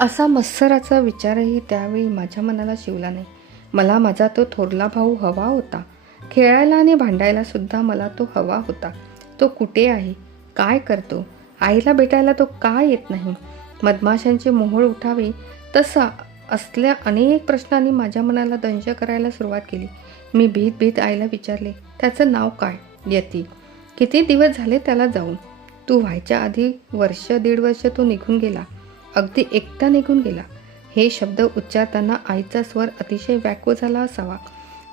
असा मत्सराचा विचारही त्यावेळी माझ्या मनाला शिवला नाही. मला माझा तो थोरला भाऊ हवा होता. खेळायला आणि भांडायला सुद्धा मला तो हवा होता. तो कुठे आहे? काय करतो? आईला भेटायला तो का येत नाही? मधमाशांचे मोहोळ उठावे तसा असल्या अनेक प्रश्नांनी माझ्या मनाला दंश करायला सुरुवात केली. मी भीत भीत आईला विचारले, त्याचं नाव काय? यती. किती दिवस झाले त्याला जाऊन? तू व्हायच्या आधी वर्ष दीड वर्ष तो निघून गेला. अगदी एकटा निघून गेला. हे शब्द उच्चारताना आईचा स्वर अतिशय व्याकुळ झाला असावा,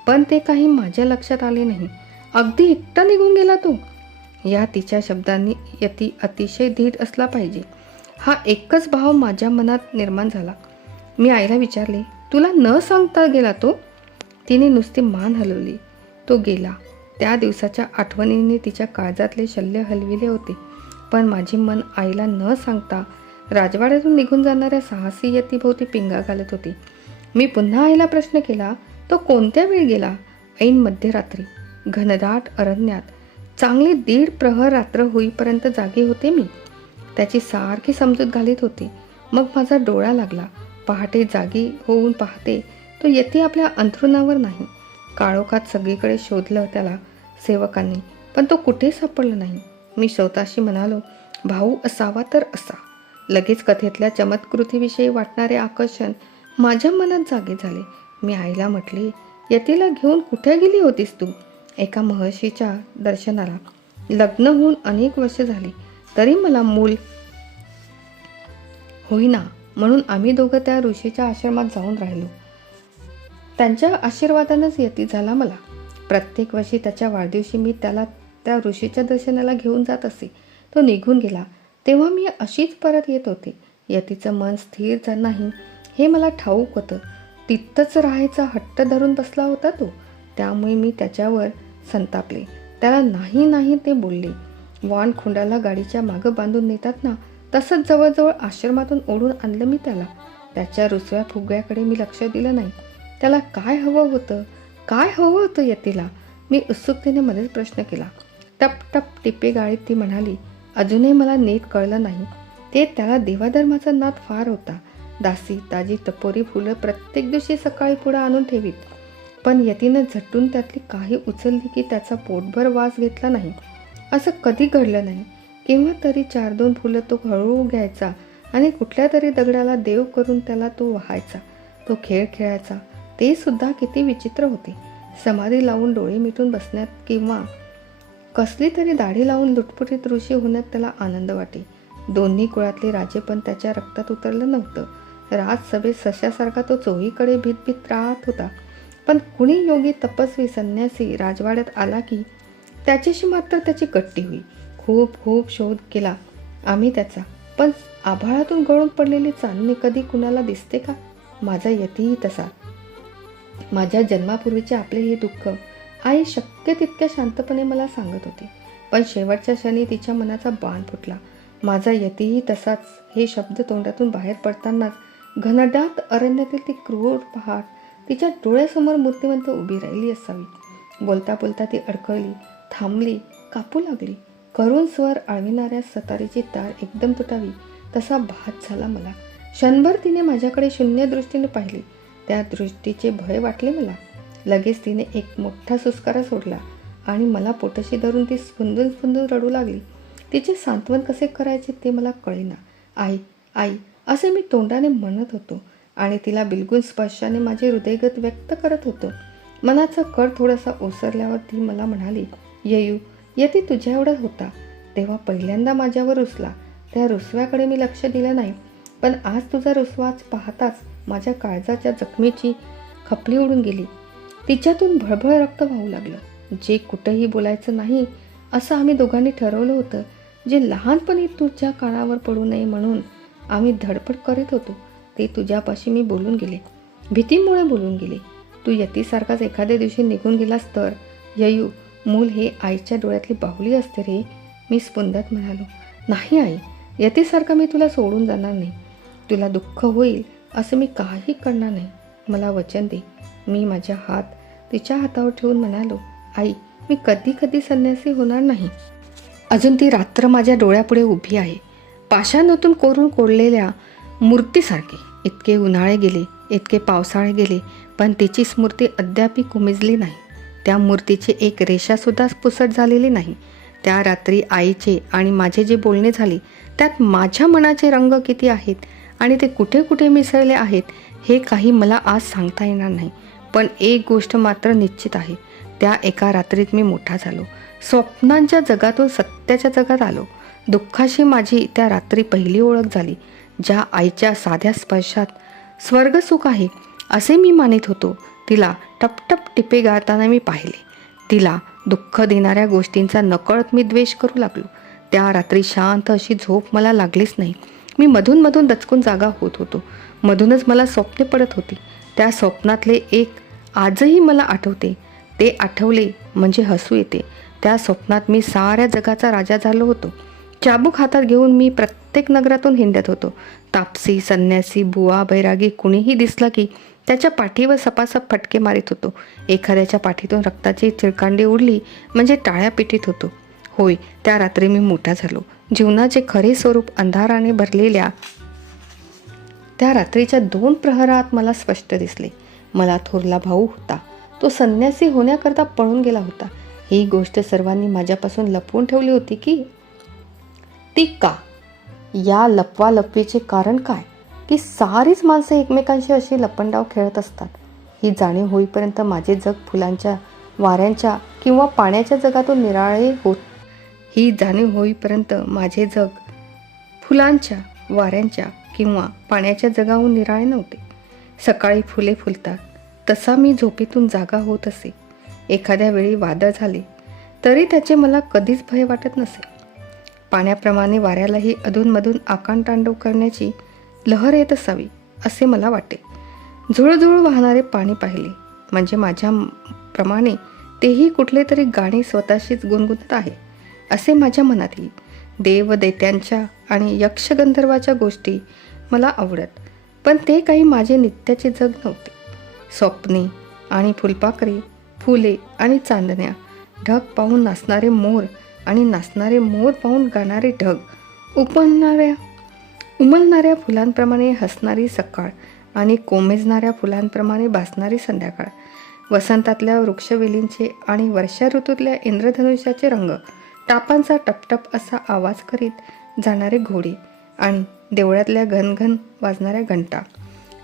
पण ते काही माझ्या लक्षात आले नाही. अगदी एकटा निघून गेला तो? या तिच्या शब्दांनी यती अतिशय धीट असला पाहिजे, हा एकच भाव माझ्या मनात निर्माण झाला. मी आईला विचारले, तुला न सांगता गेला तो? तिने नुसती मान हलवली. तो गेला. त्या दिवसाच्या आठवणीने तिच्या काळजातले शल्य हलविले होते, पण माझे मन आईला न सांगता राजवाड्यातून निघून जाणाऱ्या साहसी यतीभोवती पिंगा घालत होती. मी पुन्हा आईला प्रश्न केला, तो कोणत्या वेळी गेला? ऐन मध्यरात्री, घनदाट अरण्यात. चांगली 1.5 प्रहर रात्र होईपर्यंत जागी होते मी. त्याची सारखी समजूत घालीत होती. मग माझा डोळा लागला. पहाटे जागी होऊन पाहते तो यती आपल्या अंथरुणावर नाही. काळोखात सगळीकडे शोधलं त्याला सेवकांनी, पण तो कुठे सापडला नाही. मी स्वतःशी म्हणालो, भाऊ असावा तर असा. लगेच कथेतल्या चमत्कृतीविषयी वाटणारे आकर्षण माझ्या मनात जागे झाले. मी आईला म्हटले, यतीला घेऊन कुठे गेली होतीस तू? एका महर्षीच्या दर्शनाला. लग्न होऊन अनेक वर्ष झाली, तरी मला मूल होईना, म्हणून आम्ही दोघं त्या ऋषीच्या आश्रमात जाऊन राहिलो. त्यांच्या आशीर्वादानंच यती झाला मला. प्रत्येक वर्षी त्याच्या वाढदिवशी मी त्याला त्या ऋषीच्या दर्शनाला घेऊन जात असे. तो निघून गेला तेव्हा मी अशीच परत येत होते. यतीचं मन स्थिर नाही हे मला ठाऊक होतं. तिथंच राहायचा हट्ट धरून बसला होता तो. त्यामुळे मी त्याच्यावर संतापले. त्याला नाही नाही ते बोलले. वानखुंडाला गाडीच्या मागं बांधून नेतात ना, तसंच जवळजवळ आश्रमातून ओढून आणलं मी त्याला. त्याच्या रुसव्या फुग्याकडे मी लक्ष दिलं नाही. त्याला काय हवं होतं? काय हवं होतं यतीला? मी उत्सुकतेने मध्येच प्रश्न केला. टप टप टिपे गाळीत ती म्हणाली, अजूनही मला नीट कळलं नाही. ते त्याला देवाधर्माचा नाद फार होता. दासी ताजी टपोरी फुलं प्रत्येक दिवशी सकाळी पुढं आणून ठेवीत. पण यतीनं झटून त्यातली काही उचलली की त्याचा पोटभर वास घेतला नाही. असं कधी घडलं नाही. केव्हा तरी 4-2 फुलं तो हळू घ्यायचा आणि कुठल्या तरी दगडाला देव करून त्याला तो वाहायचा. तो खेळ खेळायचा. ते सुद्धा किती विचित्र होते. समाधी लावून डोळे मिटून बसण्यात किंवा कसली तरी दाढी लावून लुटपुटीत ऋषी होण्यात त्याला आनंद वाटे. दोन्ही कुळातले राजे पण त्याच्या रक्तात उतरलं नव्हतं. राजसभेत सश्यासारखा तो चोहीकडे भीत राहत होता. पण कुणी योगी तपस्वी संन्यासी राजवाड्यात आला की त्याच्याशी मात्र त्याची गट्टी होई. खूप शोध केला आम्ही त्याचा, पण आभाळातून गळून पडलेली चांदणी कधी कुणाला दिसते का? माझा यतीही तसा. माझ्या जन्मापूर्वीचे आपले हे दुःख आई शक्य तितक्या शांतपणे मला सांगत होती, पण शेवटच्या क्षणी तिच्या मनाचा बाण फुटला. माझा यतीही तसाच. हे शब्द तोंडातून बाहेर पडतानाच घनदाट अरण्यातील ती क्रूर पहाड तिच्या डोळ्यासमोर मूर्तिमंत उभी राहिली असावी. बोलता बोलता ती अडकळली, थांबली, कापू लागली. करुण स्वर आळविणाऱ्या सतारीची तार एकदम तुटावी तसा भास झाला मला. क्षणभर तिने माझ्याकडे शून्य दृष्टीने पाहिली. त्या दृष्टीचे भय वाटले मला. लगेच तिने एक मोठा सुस्कारा सोडला आणि मला पोटशी धरून ती स्फुंदून रडू लागली. तिचे सांत्वन कसे करायचे ते मला कळेना. आई आई असे मी तोंडाने म्हणत होतो आणि तिला बिलगुल स्पर्शाने माझे हृदयगत व्यक्त करत होतो. मनाचा कड थोडासा ओसरल्यावर ती मला म्हणाली, यती तुझ्या एवढा होता तेव्हा पहिल्यांदा माझ्यावर रुसला. त्या रुसव्याकडे मी लक्ष दिलं नाही, पण आज तुझा रुसवाच पाहताच माझ्या काळजाच्या जखमेची खपली उडून गेली. तिच्यातून भळभळ रक्त वाहू लागलं. जे कुठंही बोलायचं नाही असं आम्ही दोघांनी ठरवलं होतं, जे लहानपणी तुझ्या कानावर पडू नये म्हणून आम्ही धडपड करीत होतो, ते तुझ्यापाशी मी बोलून गेले. भीतीमुळे बोलून गेले. तू यतीसारखाच एखाद्या दिवशी निघून गेलास तर मूल हे आईच्या डोळ्यातली बाहुली असते रे. मी स्पंदत म्हणालो, नाही आई, यतीसारखा मी तुला सोडून जाणार नाही. तुला दुःख होईल असं मी काही करणार नाही. मला वचन दे. मी माझा हात तिच्या हातावर ठेवून म्हणालो, आई, मी कधी संन्यासी होणार नाही. अजून ती रात्र माझ्या डोळ्यापुढे उभी आहे. पाषाणातून कोरून कोरलेल्या मूर्तीसारखी. इतके उन्हाळे गेले, इतके पावसाळे गेले, पण तिची स्मृती अद्यापी कुमिजली नाही. त्या मूर्तीची एक रेषासुद्धा पुसट झालेली नाही. त्या रात्री आईचे आणि माझे जे बोलणे झाले त्यात माझ्या मनाचे रंग किती आहेत आणि ते कुठे कुठे मिसळले आहेत हे काही मला आज सांगता येणार नाही. पण एक गोष्ट मात्र निश्चित आहे, त्या एका रात्रीत मी मोठा झालो. स्वप्नांच्या जगातून सत्याच्या जगात आलो. दुःखाशी माझी त्या रात्री पहिली ओळख झाली. ज्या आईच्या साध्या स्पर्शात स्वर्गसुख आहे असे मी मानित होतो, तिला टपटप टिपे गाळताना मी पाहिले. तिला दुःख देणाऱ्या गोष्टींचा नकळत मी द्वेष करू लागलो. त्या रात्री शांत अशी झोप मला लागलीच नाही. मी मधून मधून दचकून जागा होत होतो. मधूनच मला स्वप्ने पडत होती. त्या स्वप्नातले एक आजही मला आठवते. ते आठवले म्हणजे हसू येते. त्या स्वप्नात मी साऱ्या जगाचा राजा झालो होतो. चाबूक हातात घेऊन मी प्रत्येक नगरातून हिंडत होतो. तापसी, संन्यासी, बुवा, बैरागी कुणीही दिसला की त्याच्या पाठीवर सपासप फटके मारित होतो. एखाद्याच्या पाठीतून रक्ताची चिळकांडी उडली म्हणजे टाळ्या पिटीत होतो. होय, त्या रात्री मी मोठा झालो. जीवनाचे खरे स्वरूप अंधाराने भरलेल्या त्या रात्रीच्या 2 प्रहरात मला स्पष्ट दिसले. मला थोरला भाऊ होता. तो संन्यासी होण्याकरता पळून गेला होता. ही गोष्ट सर्वांनी माझ्यापासून लपवून ठेवली होती की ती का? या लपवालपवीचे कारण काय की सारीच माणसं एकमेकांशी अशी लपंडाव खेळत असतात. ही जाणीव होईपर्यंत माझे जग फुलांच्या, वाऱ्यांच्या किंवा पाण्याच्या जगातून निराळे होत. ही जाणीव होईपर्यंत माझे जग फुलांच्या, वाऱ्यांच्या किंवा पाण्याच्या जगाहून निराळे नव्हते. सकाळी फुले फुलतात तसा मी झोपेतून जागा होत असे. एखाद्या वेळी वादळ झाले तरी त्याचे मला कधीच भय वाटत नसे. पाण्याप्रमाणे वाऱ्यालाही अधूनमधून आकांतांडव करण्याची लहर येत असावी असे मला वाटे. झुळझुळ वाहणारे पाणी पाहिले म्हणजे माझ्याप्रमाणे तेही कुठले तरी गाणे स्वतःशीच गुणगुणत आहे असे माझ्या मनात येईल. देवदैत्यांच्या आणि यक्षगंधर्वाच्या गोष्टी मला आवडत, पण ते काही माझे नित्याचे जग नव्हते. स्वप्ने आणि फुलपाखरे, फुले आणि चांदण्या, ढग पाहून नाचणारे मोर आणि नाचणारे मोर पाहून गाणारे ढग, उमलणाऱ्या फुलांप्रमाणे हसणारी सकाळ आणि कोमेजणाऱ्या फुलांप्रमाणे भासणारी संध्याकाळ, वसंतातल्या वृक्षवेलींचे आणि वर्षा ऋतूतल्या इंद्रधनुष्याचे रंग, टापांचा टपटप असा आवाज करीत जाणारे घोडे आणि देवळातल्या घनघन वाजणाऱ्या घंटा,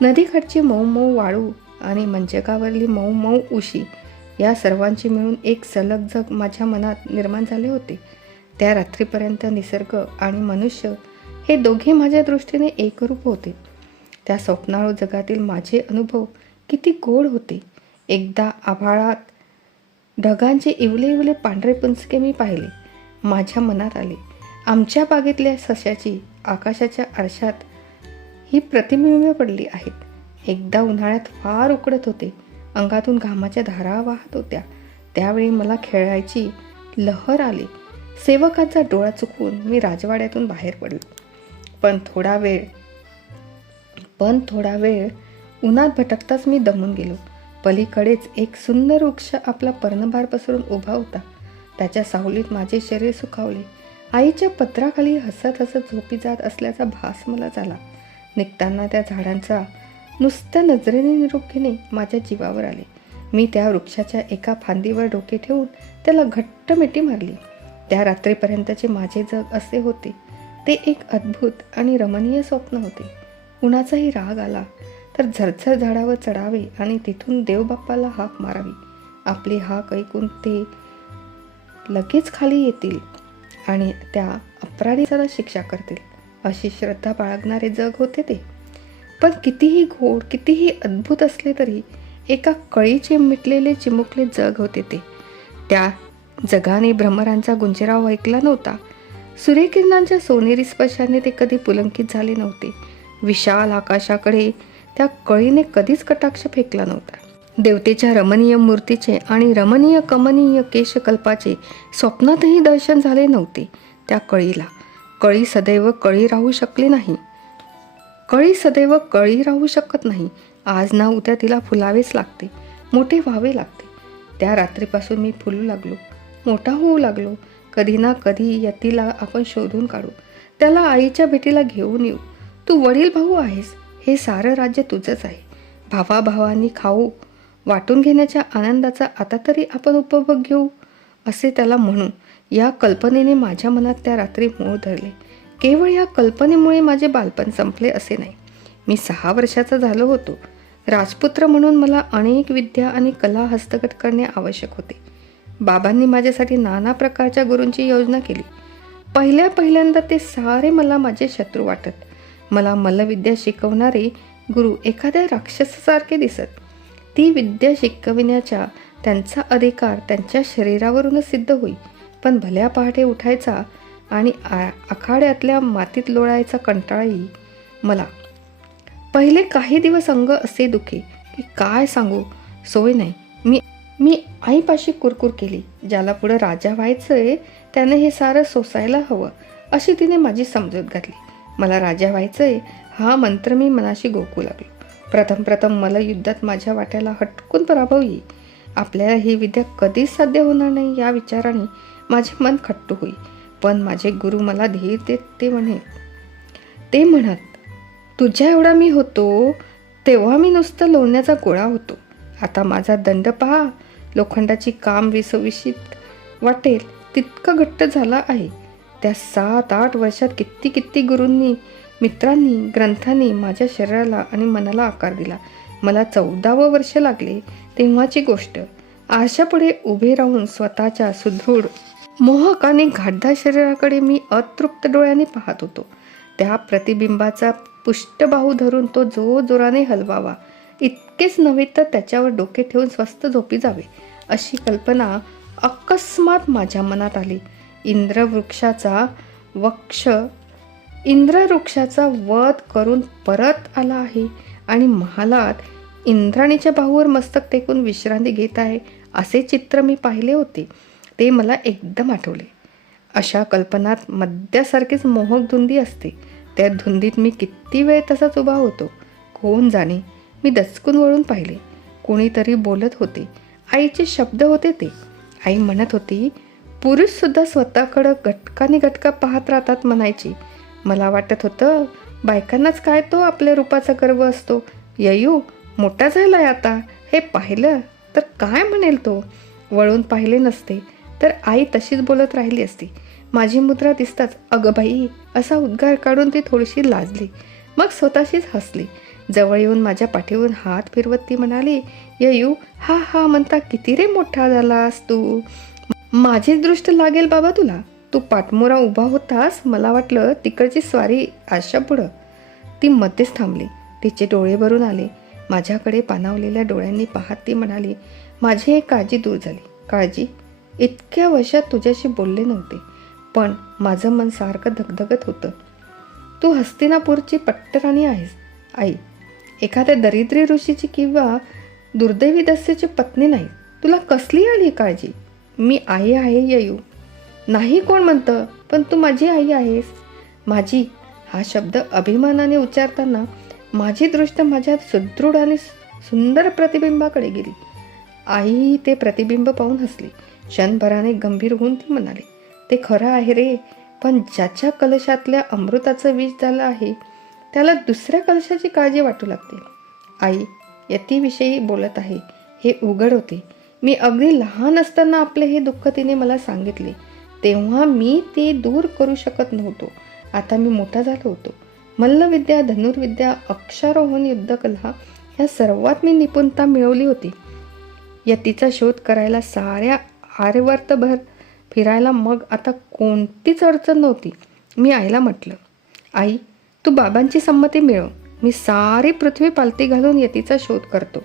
नदीकाठची मऊ मऊ वाळू आणि मंचकावरली मऊ मऊ उशी, या सर्वांची मिळून एक सलग जग माझ्या मनात निर्माण झाले होते. त्या रात्रीपर्यंत निसर्ग आणि मनुष्य हे दोघे माझ्या दृष्टीने एकरूप होते. त्या स्वप्नाळू जगातील माझे अनुभव किती गोड होते. एकदा आभाळात ढगांचे इवले इवले पांढरे पुंचके मी पाहिले. माझ्या मनात आले, आमच्या बागेतल्या सश्याची आकाशाच्या आरशात ही प्रतिबिंब पडली आहेत. एकदा उन्हाळ्यात फार उकडत होते. अंगातून घामाच्या धारा वाहत होत्या. त्यावेळी मला खेळायची लहर आली. सेवकाचा डोळा चुकवून मी राजवाड्यातून बाहेर पडलो. पण थोडा वेळ उन्हात भटकताच मी दमून गेलो. पलीकडेच एक सुंदर वृक्ष आपला पर्णभार पसरून उभा होता. त्याच्या सावलीत माझे शरीर सुखावले. आईच्या पत्राखाली हसत हसत झोपी जात असल्याचा भास मला झाला. निघताना त्या झाडांचा नुसत्या नजरेने निरोप घेणे माझ्या जीवावर आले. मी त्या वृक्षाच्या एका फांदीवर डोके ठेवून त्याला घट्ट मिठी मारली. त्या रात्रीपर्यंतचे माझे जग असे होते. ते एक अद्भुत आणि रमणीय स्वप्न होते. उन्हाचाही राग आला तर झरझर झाडावर चढावे आणि तिथून देवबाप्पाला हाक मारावी. आपली हाक ऐकून ते लगेच खाली येतील आणि त्या अपराधीला शिक्षा करतील अशी श्रद्धा बाळगणारे जग होते ते. पण कितीही गोड, कितीही अद्भुत असले तरी एका कळीचे मिटलेले चिमुकले जग होते ते. त्या जगाने भ्रमरांचा गुंजराव ऐकला नव्हता. सूर्यकिरणांच्या सोनेरी स्पर्शाने ते कधी पुलंकित झाले नव्हते. विशाल आकाशाकडे त्या कळीने कधीच कटाक्ष फेकला नव्हता. देवतेच्या रमणीय मूर्तीचे आणि रमणीय कमनीय केशकल्पाचे स्वप्नातही दर्शन झाले नव्हते त्या कळीला. कळी सदैव कळी राहू शकली नाही. कळी सदैव कळी राहू शकत नाही. आज ना उद्या तिला फुलावेच लागते, मोठे व्हावे लागते. त्या रात्रीपासून मी फुलू लागलो, मोठा होऊ लागलो. कधी ना कधी यतीला आपण शोधून काढू, त्याला आईच्या भेटीला घेऊन येऊ. तू वडील भाऊ आहेस, हे सारं राज्य तुझंच आहे. भावाभावांनी खाऊ वाटून घेण्याच्या आनंदाचा आता तरी आपण उपभोग घेऊ, असे त्याला म्हणून या कल्पनेने माझ्या मनात त्या रात्री मूळ धरले. केवळ या कल्पनेमुळे माझे बालपण संपले असे नाही. मी 6 वर्षाचा झालो होतो. राजपुत्र म्हणून मला अनेक विद्या आणि कला हस्तगत करणे आवश्यक होते. बाबांनी माझ्यासाठी नाना प्रकारच्या गुरूंची योजना केली. पहिल्यांदा ते सारे मला माझे शत्रू वाटत. मला मल्लविद्या शिकवणारे गुरु एखाद्या राक्षसासारखे दिसत. ती विद्या शिकविण्याचा त्यांचा अधिकार त्यांच्या शरीरावरूनच सिद्ध होई. पण भल्या पहाटे उठायचा आणि आखाड्यातल्या मातीत लोळायचा कंटाळाही मला. पहिले काही दिवस अंग असे दुखे की काय सांगू सोय नाही. मी आईपाशी कुरकुर केली. ज्याला पुढं राजा व्हायचंय त्याने हे सारं सोसायला हवं, अशी तिने माझी समजूत घातली. मला राजा व्हायचंय हा मंत्र मी मनाशी गोकू लागलो. प्रथम मला युद्धात माझ्या वाट्याला हटकून पराभव येई. आपल्याला ही विद्या कधीच साध्य होणार नाही या विचाराने माझे मन खट्टू होई. पण माझे गुरु मला धीर देत ते म्हणत, तुझ्या एवढा मी होतो तेव्हा मी नुसतं लोण्याचा गोळा होतो. आता माझा दंड पहा. लोखंडाची काम विसविशीत वाटेल तितका घट्ट झाला आहे. त्या 7-8 वर्षात किती गुरूंनी, मित्रांनी, ग्रंथांनी माझ्या शरीराला आणि मनाला आकार दिला. मला 14वं वर्ष लागले तेव्हाची गोष्ट. आरशापुढे उभे राहून स्वतःच्या सुदृढ मोहक आणि घाटदार शरीराकडे मी अतृप्त डोळ्याने पाहत होतो. त्या प्रतिबिंबाचा पुष्टबाहू धरून तो जोराने हलवावा, इतकेच नव्हे तर त्याच्यावर डोके ठेवून स्वस्थ झोपी जावे, अशी कल्पना अकस्मात माझ्या मनात आली. इंद्रवृक्षाचा वध करून परत आला आहे आणि महालात इंद्राणीच्या बाहूवर मस्तक टेकून विश्रांती घेत आहे, असे चित्र मी पाहिले होते. ते मला एकदम आठवले. अशा कल्पनात मद्यासारखीच मोहक धुंदी असते. त्या धुंदीत मी किती वेळ तसाच उभा होतो कोण जाणे. मी दचकून वळून पाहिले. कोणीतरी बोलत होते. आईचे शब्द होते ते. आई म्हणत होती, पुरुषसुद्धा स्वतःकडं घटका पाहत राहतात म्हणायची. मला वाटत होतं बायकांनाच काय तो आपल्या रूपाचा गर्व असतो. ययू मोठा झालाय आता, हे पाहिलं तर काय म्हणेल तो. वळून पाहिले नसते तर आई तशीच बोलत राहिली असती. माझी मुद्रा दिसताच अगं बाई असा उद्गार काढून ती थोडीशी लाजली. मग स्वतःशीच हसली. जवळ येऊन माझ्या पाठीवरून हात फिरवत ती म्हणाली, ययू हा म्हणता किती रे मोठा झालास तू. माझीच दृष्ट लागेल बाबा तुला. तू पाठमोरा उभा होतास, मला वाटलं तिकडची स्वारी आशा पुढं. ती मध्येच थांबली. तिचे डोळे भरून आले. माझ्याकडे पाणावलेल्या डोळ्यांनी पाहत ती म्हणाली, माझी एक काळजी दूर झाली. काळजी? इतक्या वर्षात तुझ्याशी बोलले नव्हते, पण माझं मन सारखं धगधगत होतं. तू हस्तिनापूरची पट्टराणी आहेस आई, एखाद्या दरिद्री ऋषीची किंवा दुर्दैवी दस्याची पत्नी नाही. तुला कसली आली काळजी? मी आई आहे ययू. नाही कोण म्हणतं, पण तू माझी आई आहेस. माझी हा शब्द अभिमानाने उच्चारताना माझी दृष्ट माझ्या सुदृढ आणि सुंदर प्रतिबिंबाकडे गेली. आई ते प्रतिबिंब पाहून हसली. क्षणभराने गंभीर होऊन ती म्हणाली, ते खरं आहे रे, पण ज्याच्या कलशातल्या अमृताचं विष झालं आहे त्याला दुसऱ्या कलशाची काळजी वाटू लागते. आई यतीविषयी बोलत आहे हे उघड होते. मी अगदी लहान असताना आपले हे दुःख तिने मला सांगितले. तेव्हा मी ते दूर करू शकत नव्हतो. आता मी मोठा झालो होतो. मल्लविद्या, धनुर्विद्या, अक्षारोहण, युद्धकला ह्या सर्वात मी निपुणता मिळवली होती. यतीचा शोध करायला साऱ्या आर्यावर्तभर फिरायला मग आता कोणतीच अडचण नव्हती. मी आईला म्हटलं, आई तू बाबांची संमती मिळव. मी सारी पृथ्वी पालती घालून यतीचा शोध करतो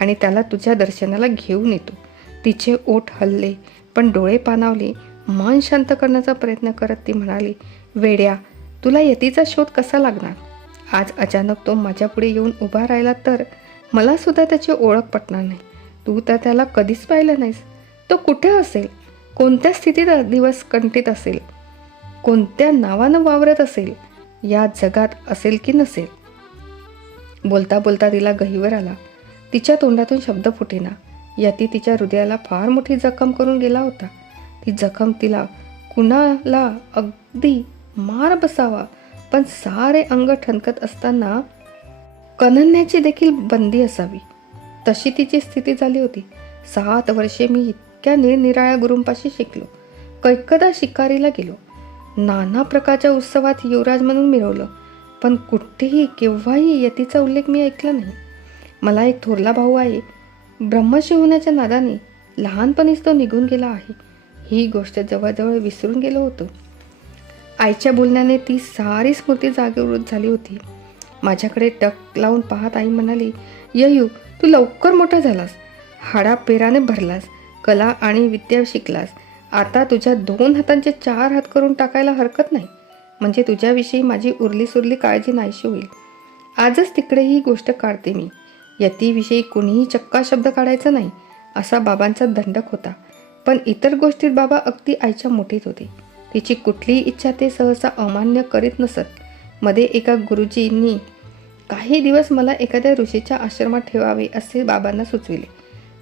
आणि त्याला तुझ्या दर्शनाला घेऊन येतो. तिचे ओठ हलले पण डोळे पाणावले. मन शांत करण्याचा प्रयत्न करत ती म्हणाली, वेड्या, तुला यतीचा शोध कसा लागणार? आज अचानक तो माझ्यापुढे येऊन उभा राहिला तर मला सुद्धा त्याची ओळख पटणार नाही. तू तर त्याला कधीच पाहिलं नाहीस. तो कुठे असेल, कोणत्या स्थितीत दिवस कंठीत असेल, कोणत्या नावानं वावरत असेल, या जगात असेल की नसेल. बोलता बोलता तिला गहिवर आला. तिच्या तोंडातून शब्द फुटेना. यती तिच्या हृदयाला फार मोठी जखम करून गेला होता. ती जखम तिला कुणाला अगदी मार बसावा पण सारे अंग ठणकत असताना कणण्याची देखील बंदी असावी तशी तिची स्थिती झाली होती. 7 वर्षे मी इतक्या निरनिराळ्या गुरूंपाशी शिकलो. कैकदा शिकारीला गेलो. नाना प्रकारच्या उत्सवात युवराज म्हणून मिरवलं. पण कुठेही केव्हाही यतीचा उल्लेख मी ऐकला नाही. मला एक थोरला भाऊ आहे. ब्रह्मर्षी होण्याच्या नादाने लहानपणीच तो निघून गेला आहे. ही गोष्ट जवळजवळ विसरून गेलो होतो. आईच्या बोलण्याने ती सारी स्मृती जागृत झाली होती. माझ्याकडे टक लावून पाहत आई म्हणाली, ययू, तू लवकर मोठा झालास, हाडापेराने भरलास, कला आणि विद्या शिकलास. आता तुझ्या 2 हातांचे 4 हात करून टाकायला हरकत नाही. म्हणजे तुझ्याविषयी माझी उरली सुरली काळजी नाहीशी होईल. आजच तिकडे ही गोष्ट काढते मी. यतीविषयी कुणीही चक्का शब्द काढायचा नाही असा बाबांचा दंडक होता. पण इतर गोष्टीत बाबा अगदी आईच्या मुठीत होते. तिची कुठलीही इच्छा ते सहसा अमान्य करीत नसत. मध्ये एका गुरुजींनी काही दिवस मला एखाद्या ऋषीच्या आश्रमात ठेवावे असे बाबांना सुचविले.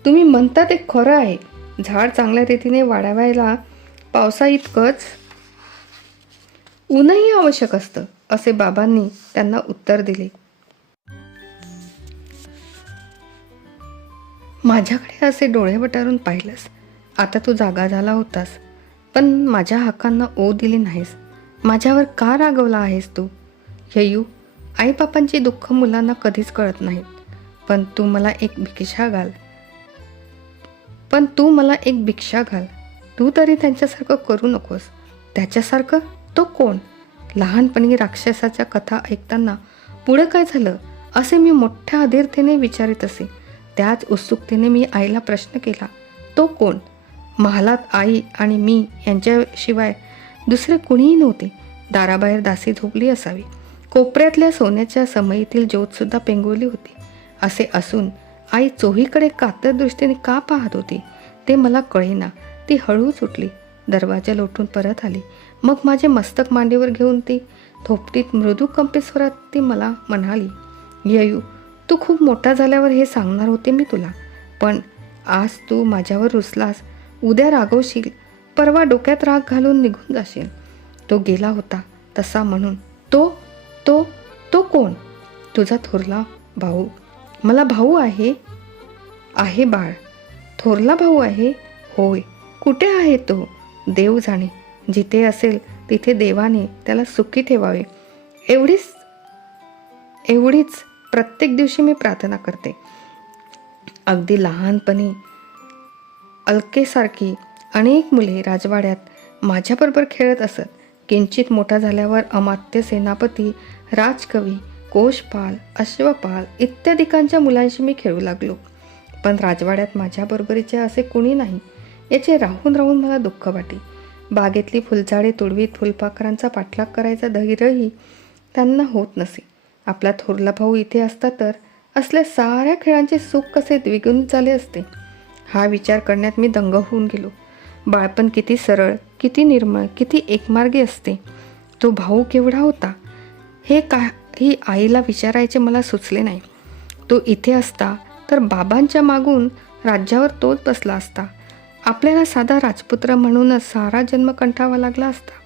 तुम्ही म्हणता ते खरं आहे. झाड चांगल्या रीतीने वाढवायला पावसाइतकंच ऊनही आवश्यक असतं असे बाबांनी त्यांना उत्तर दिले. माझ्याकडे असे डोळे वटारून पाहिलंस. आता तू जागा झाला होतास, पण माझ्या हक्कांना ओ दिली नाहीस. माझ्यावर का रागवला आहेस तू? ययू, आईबापांची दुःख मुलांना कधीच कळत नाहीत. पण तू मला एक भिक्षा घाल. तू तरी त्यांच्यासारखं करू नकोस. त्याच्यासारखं? तो कोण? लहानपणी राक्षसाच्या कथा ऐकताना पुढं काय झालं असे मी मोठ्या अधीरतेने विचारित असे. त्याच उत्सुकतेने मी आईला प्रश्न केला, तो कोण? महालात आई आणि मी यांच्याशिवाय दुसरे कुणीही नव्हते. दाराबाहेर दासी झोपली असावी. कोपऱ्यातल्या सोन्याच्या समईतील ज्योतसुद्धा पेंगवली होती. असे असून आई चोहीकडे कातर दृष्टीने का पाहत होती ते मला कळेना. ती हळूच उठली, दरवाजा लोटून परत आली. मग माझे मस्तक मांडीवर घेऊन ती थोपटीत मृदू कंपेश्वरात ती मला म्हणाली, ययू, तू खूप मोठा झाल्यावर हे सांगणार होते मी तुला. पण आज तू माझ्यावर रुसलास, उद्या रागवशील, परवा डोक्यात राग घालून निघून जाशील. तो गेला होता तसा म्हणून. तो तो तो कोण? तुझा थोरला भाऊ. मला भाऊ आहे? आहे बाळ. थोरला भाऊ आहे? होय. कुठे आहे तो? देव जाणे. जिथे असेल तिथे देवाने त्याला सुखी ठेवावे एवढीच प्रत्येक दिवशी मी प्रार्थना करते. अगदी लहानपणी अलकेसारखी अनेक मुले राजवाड्यात माझ्याबरोबर खेळत असत. किंचित मोठा झाल्यावर अमात्य, सेनापती, राजकवी, कोशपाल, अश्वपाल इत्यादिकांच्या मुलांशी मी खेळू लागलो. पण राजवाड्यात माझ्याबरोबरीचे असे कुणी नाही याचे राहून राहून मला दुःख वाटे. बागेतली फुलझाडे तुडवीत फुलपाखरांचा पाठलाग करायचा धैर्यही त्यांना होत नसे. आपला थोरला भाऊ इथे असता तर असल्या साऱ्या खेळांचे सुख कसे द्विगुणित झाले असते. हा विचार करण्यात मी दंग होऊन गेलो. बाळपण किती सरळ, किती निर्मळ, किती एकमार्गी असते. तो भाऊ केवढा होता हे काही आईला विचारायचे मला सुचले नाही. तो इथे असता तर बाबांच्या मागून राज्यावर तोच बसला असता. आपल्याला साधा राजपुत्र म्हणूनच सारा जन्म कंठावा लागला असता.